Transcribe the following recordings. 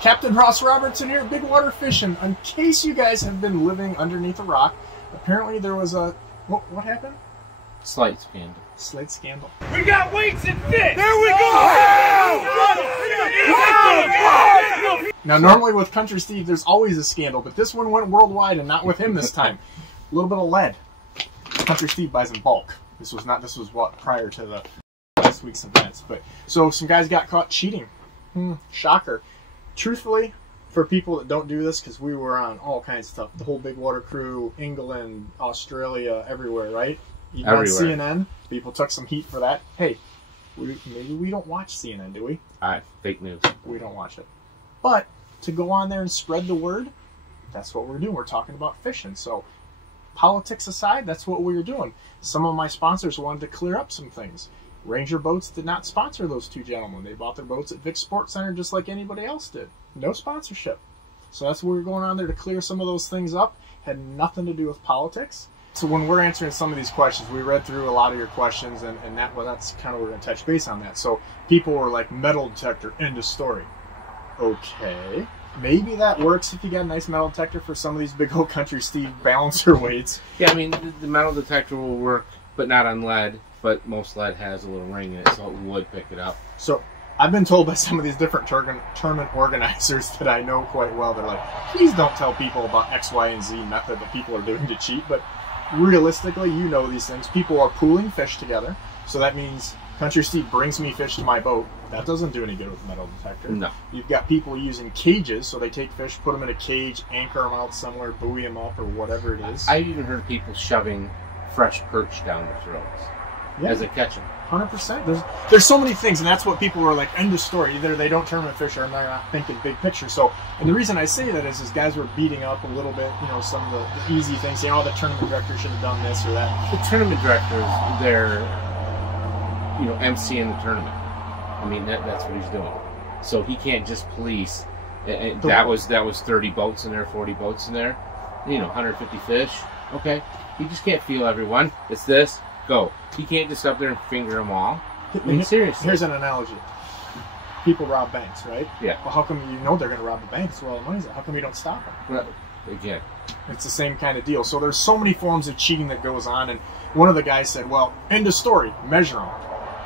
Captain Ross Robertson here, big water fishing. In case you guys have been living underneath a rock, apparently there was a... What happened? Slight scandal. Slight scandal. We got weights and fish! There we go! Now, normally with Country Steve, there's always a scandal, but this one went worldwide and not with him this time. A little bit of lead. Country Steve buys in bulk. This was what, prior to the last week's events. But so some guys got caught cheating. Shocker. Truthfully, for people that don't do this, because we were on all kinds of stuff, the whole big water crew, England, Australia, everywhere, right? Even on CNN, people took some heat for that. Hey, maybe we don't watch CNN, do we? Fake news. We don't watch it. But to go on there and spread the word, that's what we're doing. We're talking about fishing. So politics aside, that's what we were doing. Some of my sponsors wanted to clear up some things. Ranger Boats did not sponsor those two gentlemen. They bought their boats at Vic Sports Center just like anybody else did. No sponsorship. So that's what we were going on there to clear some of those things up. Had nothing to do with politics. So when we're answering some of these questions, we read through a lot of your questions, and that's kind of, we're going to touch base on that. So people were like, metal detector, end of story. Okay. Maybe that works if you got a nice metal detector for some of these big old Country Steve balancer weights. Yeah, I mean, the metal detector will work, but not on lead. But most lead has a little ring in it, so it would pick it up. So I've been told by some of these different tournament organizers that I know quite well, they're like, please don't tell people about X, Y, and Z method that people are doing to cheat. But realistically, you know these things. People are pooling fish together. So that means Country Steve brings me fish to my boat. That doesn't do any good with a metal detector. No. You've got people using cages, so they take fish, put them in a cage, anchor them out somewhere, buoy them up, or whatever it is. I've even heard people shoving fresh perch down their throats as they catch them. 100%. There's so many things, and that's what people are like, end of story. Either they don't tournament fish or they're not thinking big picture. So, and the reason I say that is guys were beating up a little bit, you know, some of the easy things, saying, oh, the tournament director should have done this or that. The tournament directors, they're, you know, emceeing the tournament. I mean, that's what he's doing. So he can't just police. That was 30 boats in there, 40 boats in there, you know, 150 fish. Okay, he just can't feel everyone. It's this. Go. He can't just up there and finger them all. I mean, seriously. Here's an analogy. People rob banks, right? Yeah. Well, how come you know they're going to rob the bank? That's where all the money's at. How come you don't stop them? Well, again. It's the same kind of deal. So there's so many forms of cheating that goes on, and one of the guys said, well, end of story, measure them.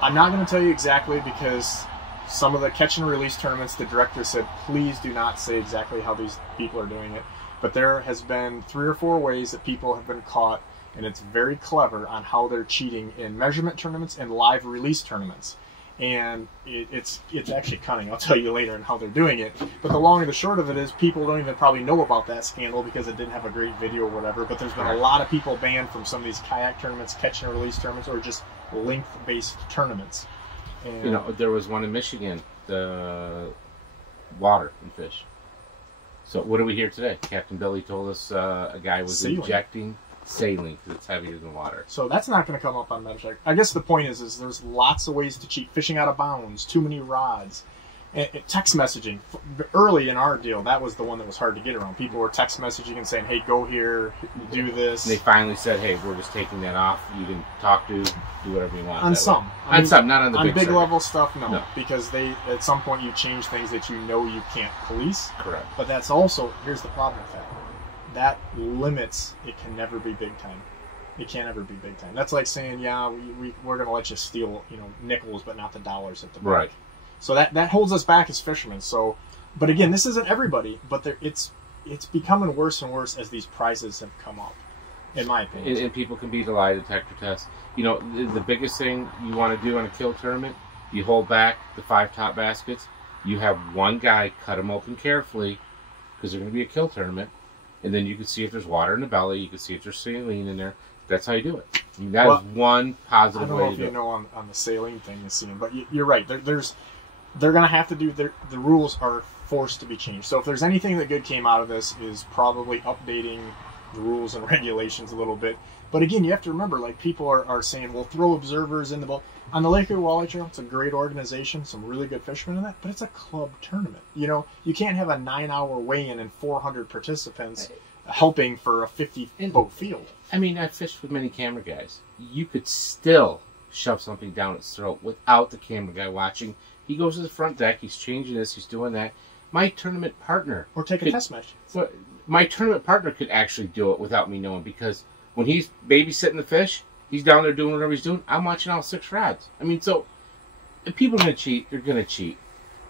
I'm not going to tell you exactly because some of the catch and release tournaments, the director said, please do not say exactly how these people are doing it. But there has been 3 or 4 ways that people have been caught, and it's very clever on how they're cheating in measurement tournaments and live release tournaments. And it's actually cunning. I'll tell you later on how they're doing it. But the long and the short of it is people don't even probably know about that scandal because it didn't have a great video or whatever. But there's been a lot of people banned from some of these kayak tournaments, catch and release tournaments, or just length-based tournaments. And, you know, there was one in Michigan, the water and fish. So what do we hear today? Captain Billy told us a guy was injecting saline because it's heavier than water. So that's not going to come up on MetaCheck. I guess the point is there's lots of ways to cheat. Fishing out of bounds, too many rods, and text messaging. Early in our deal, that was the one that was hard to get around. People were text messaging and saying, hey, go here, do this. And they finally said, hey, we're just taking that off. You can talk to, do whatever you want. On some. On some, not on the big level stuff, no. Because at some point you change things that you know you can't police. Correct. But that's also, here's the problem with that. That limits, it can never be big time. It can't ever be big time. That's like saying, yeah, we're going to let you steal, you know, nickels, but not the dollars at the bank. Right. So that holds us back as fishermen. So, but again, this isn't everybody, but it's becoming worse and worse as these prizes have come up, in my opinion. And people can beat the lie detector test. You know, the biggest thing you want to do in a kill tournament, you hold back the 5 top baskets. You have one guy cut them open carefully because they're going to be a kill tournament. And then you can see if there's water in the belly. You can see if there's saline in there. That's how you do it. I mean, that is one positive way to do it. I don't know if you know on the saline thing you've seen, but you're right. They're going to have to do, the rules are forced to be changed. So if there's anything that good came out of this is probably updating the rules and regulations a little bit. But again, you have to remember, like, people are saying, well, throw observers in the boat. On the Lake Erie Walleye Trail, it's a great organization, some really good fishermen in that, but it's a club tournament. You know, you can't have a 9-hour weigh-in and 400 participants helping for a 50-boat field. I mean, I've fished with many camera guys. You could still shove something down its throat without the camera guy watching. He goes to the front deck, he's changing this, he's doing that. my tournament partner. Or take a test match. So my tournament partner could actually do it without me knowing, because when he's babysitting the fish, he's down there doing whatever he's doing. I'm watching all 6 rods. I mean, so if people are going to cheat, they're going to cheat.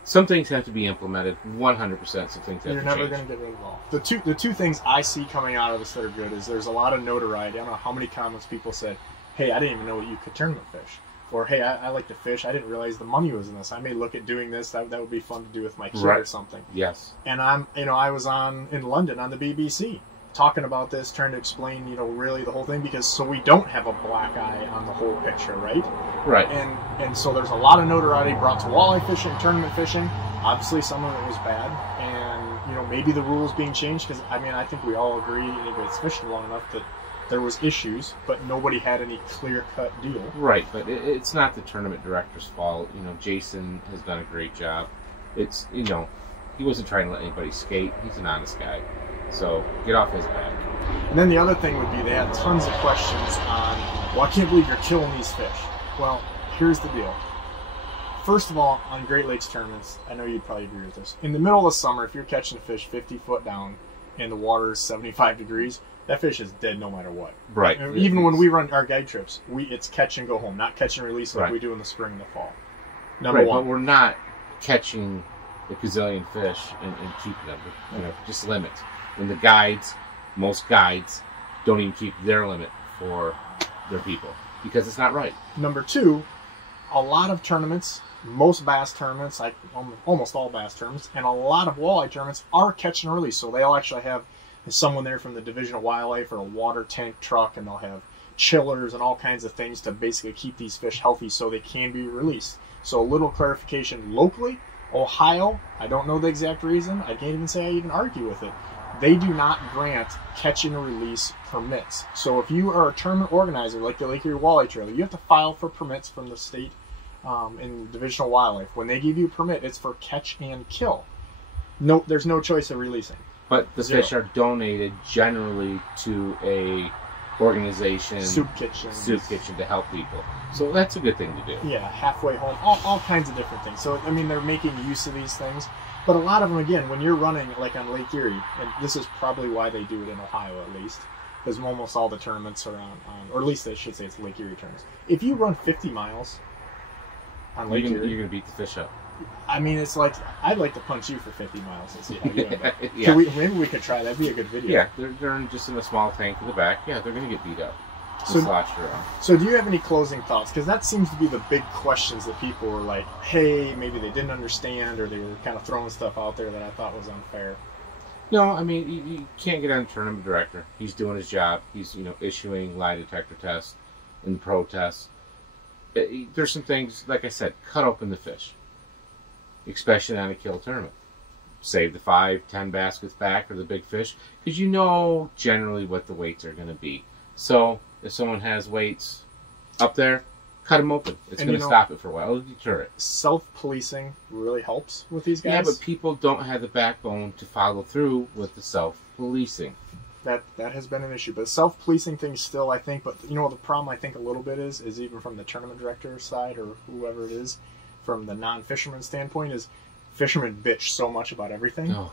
Some things have to be implemented 100%. Some things have to change. You're never going to get involved. The two things I see coming out of this that are good is there's a lot of notoriety. I don't know how many comments people said, hey, I didn't even know you could tournament fish. Or, hey, I like to fish. I didn't realize the money was in this. I may look at doing this. That would be fun to do with my kid or something. Yes. And I was in London on the BBC talking about this, trying to explain, really the whole thing, because so we don't have a black eye on the whole picture, right? Right. And so there's a lot of notoriety brought to walleye fishing, tournament fishing. Obviously, some of it was bad, and maybe the rules being changed, because I think we all agree, anybody that's fishing long enough, that there was issues, but nobody had any clear-cut deal. Right, but it's not the tournament director's fault. Jason has done a great job. It's he wasn't trying to let anybody skate. He's an honest guy. So get off his back. And then the other thing would be they had tons of questions on, well, I can't believe you're killing these fish. Well, here's the deal. First of all, on Great Lakes tournaments, I know you'd probably agree with this. In the middle of the summer, if you're catching a fish 50 foot down and the water is 75 degrees, that fish is dead no matter what. Right. Even when we run our guide trips, it's catch and go home, not catch and release like we do in the spring and the fall. Number one. But we're not catching a gazillion fish and keeping them. Just limits. And most guides don't even keep their limit for their people because it's not right. Number two, a lot of tournaments, most bass tournaments, like almost all bass tournaments, and a lot of walleye tournaments are catch and release. So they'll actually have someone there from the Division of Wildlife or a water tank truck, and they'll have chillers and all kinds of things to basically keep these fish healthy so they can be released. So a little clarification locally, Ohio, I don't know the exact reason. I can't even say I even argue with it. They do not grant catch and release permits. So if you are a tournament organizer like the Lake Erie Walleye Trail, you have to file for permits from the state and Division of Wildlife. When they give you a permit, it's for catch and kill. No, there's no choice of releasing. But the fish are donated generally to a organization, soup kitchen to help people. So that's a good thing to do. Yeah, halfway home, all kinds of different things. So they're making use of these things. But a lot of them, again, when you're running like on Lake Erie, and this is probably why they do it in Ohio at least, because almost all the tournaments are on, or at least they should say it's Lake Erie tournaments. If you run 50 miles on Lake Erie, you're going to beat the fish up. It's like, I'd like to punch you for 50 miles and see how you end up. Yeah. Maybe we could try that. That'd be a good video. Yeah, they're just in a small tank in the back. Yeah, they're going to get beat up. So do you have any closing thoughts? Because that seems to be the big questions that people were like, hey, maybe they didn't understand, or they were kind of throwing stuff out there that I thought was unfair. No, you can't get on a tournament director. He's doing his job. He's issuing lie detector tests and pro tests. There's some things, like I said, cut open the fish, especially on a kill tournament. Save the 5-10 baskets back or the big fish, because generally what the weights are going to be. So if someone has weights up there, cut them open. It's going to stop it for a while. It'll deter it. Self-policing really helps with these guys. Yeah, but people don't have the backbone to follow through with the self-policing. That has been an issue. But self-policing things still, I think, but the problem I think a little bit is even from the tournament director side or whoever it is, from the non-fisherman standpoint, is fishermen bitch so much about everything. Oh, gosh.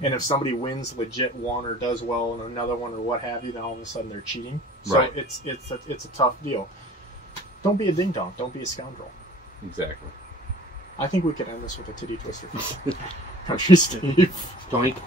And if somebody wins legit one or does well in another one or what have you, then all of a sudden they're cheating. So right. it's a tough deal. Don't be a ding-dong. Don't be a scoundrel. Exactly. I think we could end this with a titty twister. Country Steve. Doink.